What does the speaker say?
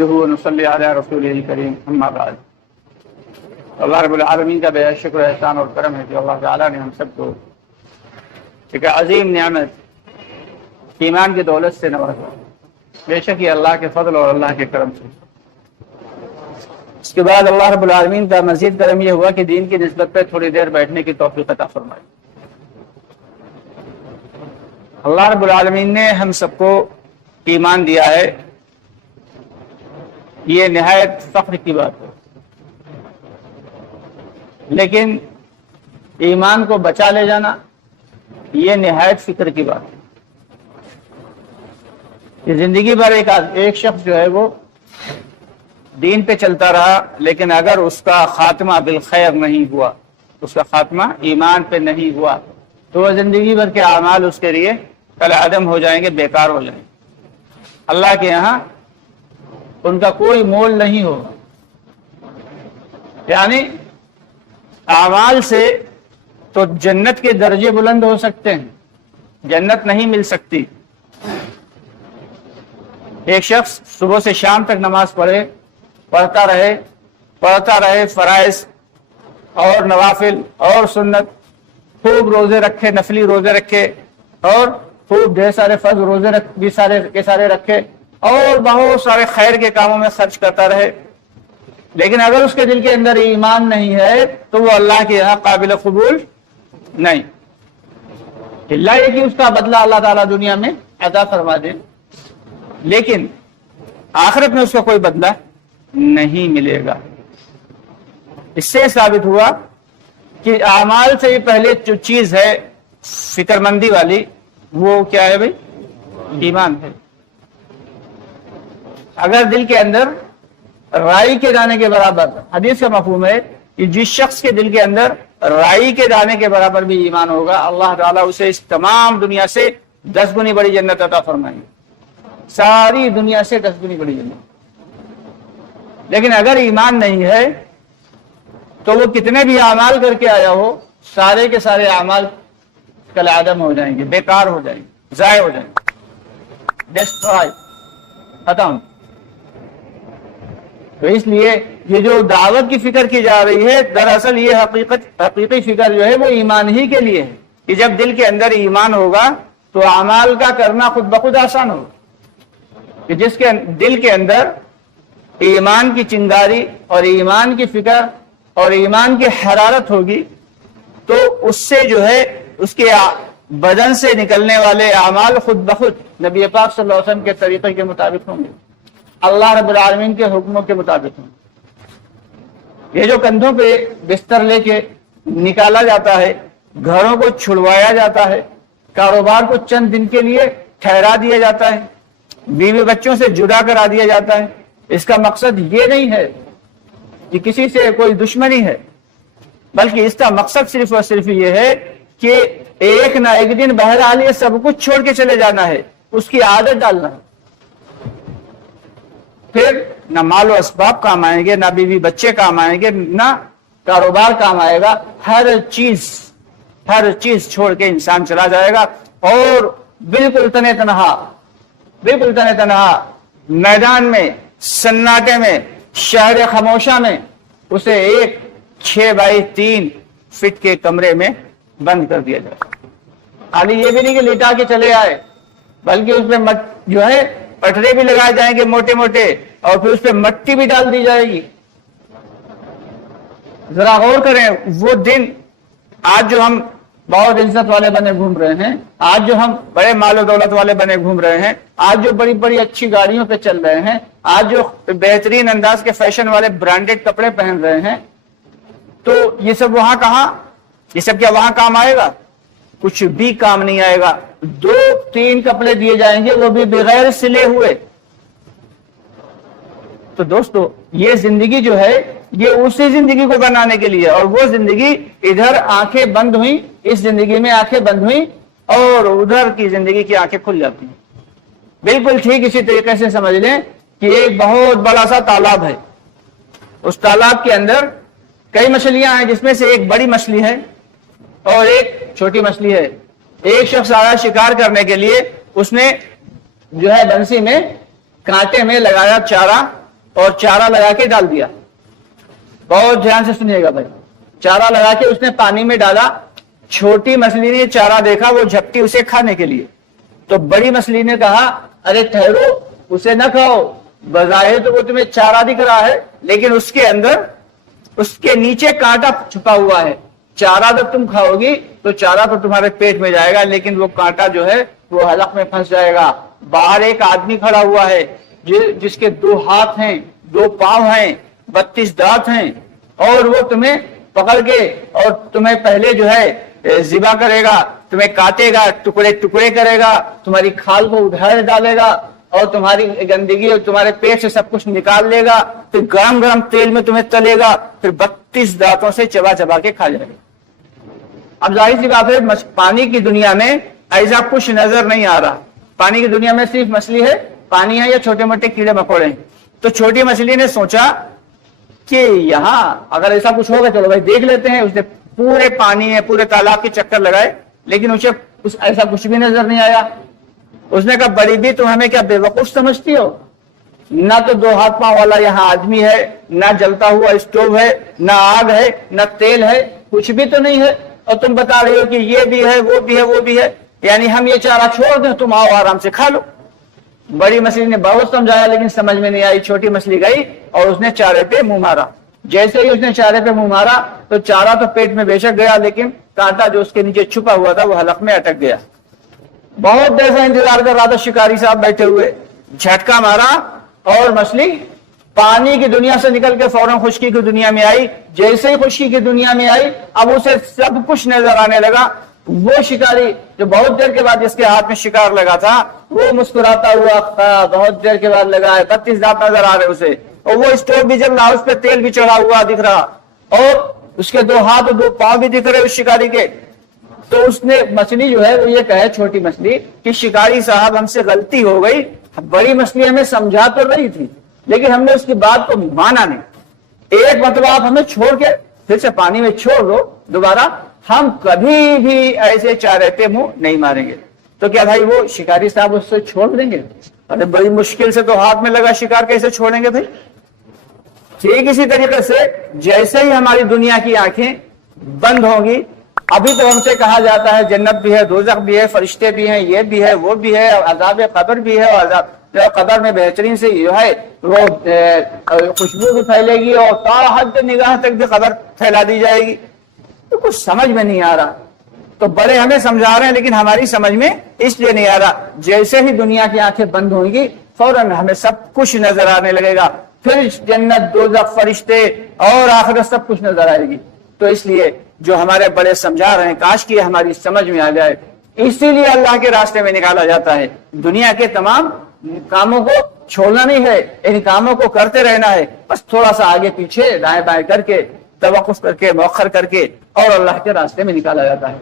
نحمده ونصلي على رسوله الكريم اما بعد۔ اللہ رب العالمین کا بے شکر احسان اور کرم ہے کہ اللہ تعالیٰ نے ہم سب کو ایک عظیم نعمت ایمان کی دولت سے نوازا۔ بے شک یہ اللہ کے فضل اور اللہ کے کرم سے۔ اس کے بعد اللہ رب العالمین کا مزید کرم یہ ہوا کہ دین کی نسبت پہ تھوڑی دیر بیٹھنے کی توفیق عطا فرمائی۔ اللہ رب العالمین نے ہم سب کو ایمان دیا ہے، یہ نہایت فخر کی بات ہے، لیکن ایمان کو بچا لے جانا یہ نہایت فکر کی بات ہے۔ کہ زندگی بھر ایک شخص جو ہے وہ دین پہ چلتا رہا، لیکن اگر اس کا خاتمہ بالخیر نہیں ہوا، اس کا خاتمہ ایمان پہ نہیں ہوا، تو وہ زندگی بھر کے اعمال اس کے لیے کل عدم ہو جائیں گے، بیکار ہو جائیں گے۔ اللہ کے یہاں ان کا کوئی مول نہیں ہوگا۔ یعنی اعمال سے تو جنت کے درجے بلند ہو سکتے ہیں، جنت نہیں مل سکتی۔ ایک شخص صبح سے شام تک نماز پڑھتا رہے فرائض اور نوافل اور سنت، خوب روزے رکھے، نفلی روزے رکھے، اور خوب ڈھیر سارے فرض روزے بھی سارے رکھے، اور بہت سارے خیر کے کاموں میں خرچ کرتا رہے، لیکن اگر اس کے دل کے اندر ایمان نہیں ہے تو وہ اللہ کے یہاں قابل قبول نہیں۔ اللہ یہ کہ اس کا بدلہ اللہ تعالیٰ دنیا میں عطا فرما دے، لیکن آخرت میں اس کا کوئی بدلہ نہیں ملے گا۔ اس سے ثابت ہوا کہ اعمال سے پہلے جو چیز ہے فکر مندی والی، وہ کیا ہے بھائی؟ ایمان ہے۔ اگر دل کے اندر رائی کے دانے کے برابر، حدیث کا مفہوم ہے کہ جس شخص کے دل کے اندر رائی کے دانے کے برابر بھی ایمان ہوگا، اللہ تعالیٰ اسے اس تمام دنیا سے 10 گنی بڑی جنت عطا فرمائیں گے، ساری دنیا سے 10 گنی بڑی جنت۔ لیکن اگر ایمان نہیں ہے تو وہ کتنے بھی اعمال کر کے آیا ہو، سارے کے سارے اعمال کل عدم ہو جائیں گے، بیکار ہو جائیں گے، ضائع ہو جائیں گے، ڈسٹرائے، ختم۔ تو اس لیے یہ جو دعوت کی فکر کی جا رہی ہے، دراصل یہ حقیقی فکر جو ہے وہ ایمان ہی کے لیے ہے، کہ جب دل کے اندر ایمان ہوگا تو اعمال کا کرنا خود بخود آسان ہوگا۔ کہ جس کے دل کے اندر ایمان کی چنگاری اور ایمان کی فکر اور ایمان کی حرارت ہوگی، تو اس سے جو ہے اس کے بدن سے نکلنے والے اعمال خود بخود نبی پاک صلی اللہ علیہ وسلم کے طریقے کے مطابق ہوں گے، اللہ رب العالمین کے حکموں کے مطابق ہوں گے۔ یہ جو کندھوں پہ بستر لے کے نکالا جاتا ہے، گھروں کو چھڑوایا جاتا ہے، کاروبار کو چند دن کے لیے ٹھہرا دیا جاتا ہے، بیوی بچوں سے جدا کرا دیا جاتا ہے، اس کا مقصد یہ نہیں ہے کہ کسی سے کوئی دشمنی ہے، بلکہ اس کا مقصد صرف اور صرف یہ ہے کہ ایک نہ ایک دن بہرحال یہ سب کچھ چھوڑ کے چلے جانا ہے، اس کی عادت ڈالنا ہے۔ پھر نہ مال و اسباب کام آئیں گے، نہ بیوی بچے کام آئیں گے، نہ کاروبار کام آئے گا، ہر چیز چھوڑ کے انسان چلا جائے گا، اور بالکل تنہا تنہا میدان میں، سناٹے میں، شہر خاموشہ میں اسے ایک 6x3 فٹ کے کمرے میں بند کر دیا جائے۔ خالی یہ بھی نہیں کہ لٹا کے چلے آئے، بلکہ اس میں جو ہے پٹرے بھی لگائے جائیں گے موٹے موٹے، اور پھر اس پہ مٹی بھی ڈال دی جائے گی۔ ذرا غور کریں، وہ دن آج جو ہم بہت عزت والے بنے گھوم رہے ہیں، آج جو ہم بڑے مال و دولت والے بنے گھوم رہے ہیں، آج جو بڑی بڑی اچھی گاڑیوں پہ چل رہے ہیں، آج جو بہترین انداز کے فیشن والے برانڈڈ کپڑے پہن رہے ہیں، تو یہ سب وہاں کہاں؟ یہ سب کیا وہاں کام آئے گا؟ کچھ بھی کام نہیں آئے گا۔ 2-3 کپڑے دیے جائیں گے، وہ بھی بغیر سلے ہوئے۔ تو دوستو یہ زندگی جو ہے یہ اسی زندگی کو بنانے کے لیے، اور وہ زندگی ادھر آنکھیں بند ہوئی، اس زندگی میں آنکھیں بند ہوئی، اور ادھر کی زندگی کی آنکھیں کھل جاتی ہیں۔ بالکل ٹھیک اسی طریقے سے سمجھ لیں کہ ایک بہت بڑا سا تالاب ہے، اس تالاب کے اندر کئی مچھلیاں ہیں، جس میں سے ایک بڑی مچھلی ہے اور ایک چھوٹی مچھلی ہے۔ ایک شخص آیا شکار کرنے کے لیے، اس نے جو ہے بنسی میں کانٹے میں لگایا چارہ، اور چارہ لگا کے ڈال دیا. بہت دھیان سے سنیے گا بھائی. چارہ لگا کے اس نے پانی میں ڈالا. چھوٹی مچھلی نے چارہ دیکھا, وہ جھپٹی اسے کھانے کے لیے. تو بڑی مچھلی نے کہا ارے ٹھہرو, اسے نہ کھاؤ, بظاہر تو وہ تمہیں چارہ دکھ رہا ہے لیکن اس کے اندر, اس کے نیچے کانٹا چھپا ہوا ہے. چارہ جب تم کھاؤ گی تو چارہ تو تمہارے پیٹ میں جائے گا لیکن وہ کانٹا جو ہے وہ حلق میں پھنس جائے گا. باہر ایک آدمی کھڑا ہوا ہے جس کے 2 ہاتھ ہیں, 2 پاؤں ہیں, 32 دانت ہیں, اور وہ تمہیں پکڑ کے اور تمہیں پہلے جو ہے ذبح کرے گا, تمہیں کاٹے گا, ٹکڑے ٹکڑے کرے گا, تمہاری کھال کو ادھر ڈالے گا اور تمہاری گندگی اور تمہارے پیٹ سے سب کچھ نکال لے گا. پھر گرم گرم تیل میں تمہیں تلے گا, پھر 32 دانتوں سے چبا چبا کے کھا جائے گا. اب ظاہر سی بات ہے پانی کی دنیا میں ایسا کچھ نظر نہیں آ رہا. پانی کی دنیا میں صرف مچھلی ہے, پانی ہے یا چھوٹے موٹے کیڑے مکوڑے ہیں. تو چھوٹی مچھلی نے سوچا کہ یہاں اگر ایسا کچھ ہوگا چلو بھائی دیکھ لیتے ہیں. اس نے پورے پانی میں پورے تالاب کے چکر لگائے لیکن اسے ایسا کچھ بھی نظر نہیں آیا. اس نے کہا بڑی بھی تم ہمیں کیا بے وقوف سمجھتی ہو؟ نہ تو 2 ہاتھ پاؤں والا یہاں آدمی ہے, نہ جلتا ہوا اسٹوو ہے, نہ آگ ہے, نہ تیل ہے, کچھ بھی تو نہیں ہے, اور تم بتا رہے ہو کہ یہ بھی ہے, وہ بھی ہے, وہ بھی ہے, یعنی ہم یہ چارہ چھوڑ دیں, تم آؤ آرام سے کھا لو. بڑی مچھلی نے بہت سمجھایا لیکن سمجھ میں نہیں آئی. چھوٹی مچھلی گئی اور اس نے چارے پہ منہ مارا. جیسے ہی اس نے چارے پہ منہ مارا تو چارہ تو پیٹ میں بے شک گیا لیکن کانٹا جو اس کے نیچے چھپا ہوا تھا وہ حلق میں اٹک گیا. بہت دیر سے انتظار کر رہا تھا شکاری صاحب بیٹھے ہوئے, جھٹکا مارا اور مچھلی پانی کی دنیا سے نکل کے فوراً خشکی کی دنیا میں آئی. جیسے ہی خشکی کی دنیا میں آئی اب اسے سب کچھ نظر آنے لگا. وہ شکاری جو بہت دیر کے بعد جس کے ہاتھ میں شکار لگا تھا وہ مسکراتا ہوا بہت دیر کے بعد لگا ہے. 32 دانت نظر آ رہے اسے, اور وہ اسٹوو بھی جل رہا, اس پہ تیل بھی چڑھا ہوا دکھ رہا, اور اس کے 2 ہاتھ اور 2 پاؤں بھی دکھ رہے اس شکاری کے. تو اس نے مچھلی جو ہے وہ یہ کہے, چھوٹی مچھلی, کہ شکاری صاحب ہم سے غلطی ہو گئی, بڑی مچھلی ہمیں سمجھا تو رہی تھی لیکن ہم نے اس کی بات کو مانا نہیں. ایک مرتبہ آپ ہمیں چھوڑ کے پھر سے پانی میں چھوڑ دو دوبارہ, ہم کبھی بھی ایسے چارے پہ منہ نہیں ماریں گے. تو کیا بھائی وہ شکاری صاحب اس سے چھوڑ دیں گے؟ ارے بڑی مشکل سے تو ہاتھ میں لگا شکار, کیسے چھوڑیں گے بھائی؟ ٹھیک اسی طریقے سے جیسے ہی ہماری دنیا کی آنکھیں بند ہوں گی, ابھی تو ہم سے کہا جاتا ہے جنت بھی ہے, دوزخ بھی ہے, فرشتے بھی ہیں, یہ بھی ہے, وہ بھی ہے, عذاب قبر بھی ہے, اور عذاب قبر میں بہترین سے جو ہے وہ خوشبو بھی پھیلے گی اور تا حد نگاہ تک بھی خبر پھیلا دی جائے گی. تو کچھ سمجھ میں نہیں آ رہا. تو بڑے ہمیں سمجھا رہے ہیں لیکن ہماری سمجھ میں اس لیے نہیں آ رہا. جیسے ہی دنیا کی آنکھیں بند ہوں گی فوراً ہمیں سب کچھ نظر آنے لگے گا, پھر جنت, دوزخ, فرشتے اور آخرت سب کچھ نظر آئے گی. تو اس لیے جو ہمارے بڑے سمجھا رہے ہیں کاش کہ ہماری سمجھ میں آ جائے. اسی لیے اللہ کے راستے میں نکالا جاتا ہے. دنیا کے تمام کاموں کو چھوڑنا نہیں ہے, ان کاموں کو کرتے رہنا ہے, بس تھوڑا سا آگے پیچھے دائیں بائیں کر کے, توقف کر کے, مؤخر کر کے, اور اللہ کے راستے میں نکالا جاتا ہے.